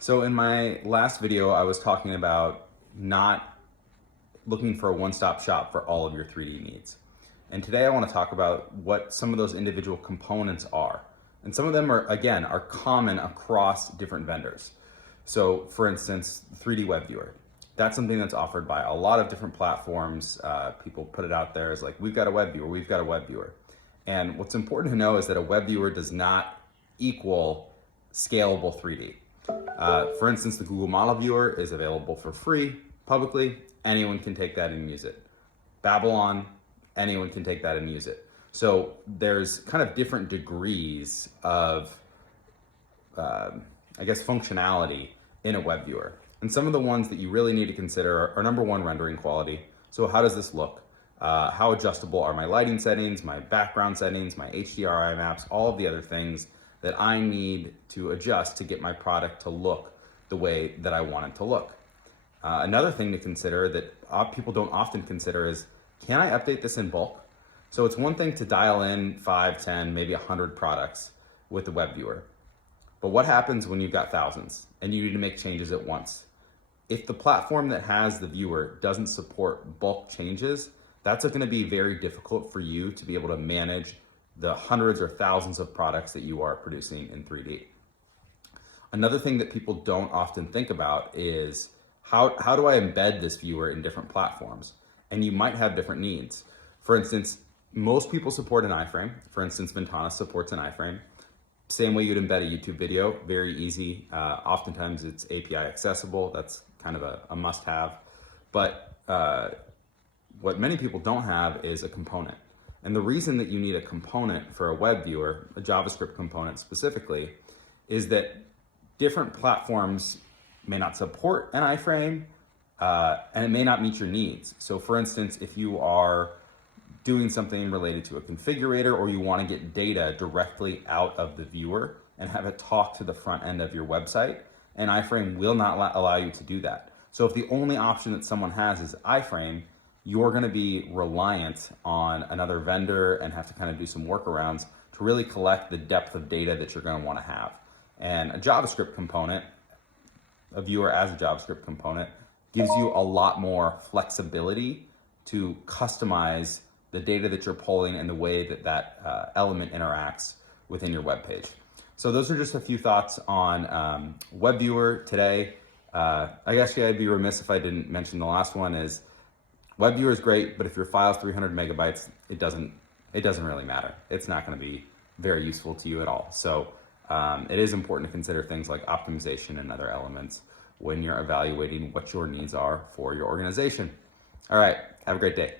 So in my last video, I was talking about not looking for a one-stop shop for all of your 3D needs. And today I want to talk about what some of those individual components are. And some of them are common across different vendors. So for instance, 3D web viewer. That's something that's offered by a lot of different platforms. People put it out there as like, we've got a web viewer, we've got a web viewer. And what's important to know is that a web viewer does not equal scalable 3D. For instance, the Google Model Viewer is available for free, publicly. Anyone can take that and use it. Babylon, anyone can take that and use it. So there's kind of different degrees of, functionality in a web viewer. And some of the ones that you really need to consider are number one, rendering quality. So how does this look? How adjustable are my lighting settings, my background settings, my HDRI maps, all of the other things that I need to adjust to get my product to look the way that I want it to look. Another thing to consider that people don't often consider is, can I update this in bulk? So it's one thing to dial in 5, 10, maybe 100 products with the web viewer. But what happens when you've got thousands and you need to make changes at once? If the platform that has the viewer doesn't support bulk changes, that's going to be very difficult for you to be able to manage the hundreds or thousands of products that you are producing in 3D. Another thing that people don't often think about is how do I embed this viewer in different platforms? And you might have different needs. For instance, most people support an iframe. For instance, VNTANA supports an iframe. Same way you'd embed a YouTube video, very easy. Oftentimes it's API accessible. That's kind of a must-have. But what many people don't have is a component. And the reason that you need a component for a web viewer, a JavaScript component specifically, is that different platforms may not support an iframe, and it may not meet your needs. So for instance, if you are doing something related to a configurator, or you want to get data directly out of the viewer and have it talk to the front end of your website, an iframe will not allow you to do that. So if the only option that someone has is iframe, you're going to be reliant on another vendor and have to kind of do some workarounds to really collect the depth of data that you're going to want to have. And a JavaScript component, a viewer as a JavaScript component, gives you a lot more flexibility to customize the data that you're pulling and the way that that element interacts within your web page. So those are just a few thoughts on web viewer today. I guess I'd be remiss if I didn't mention the last one is, web viewer is great, but if your file's 300 megabytes, it doesn't really matter. It's not going to be very useful to you at all. So it is important to consider things like optimization and other elements when you're evaluating what your needs are for your organization. All right, have a great day.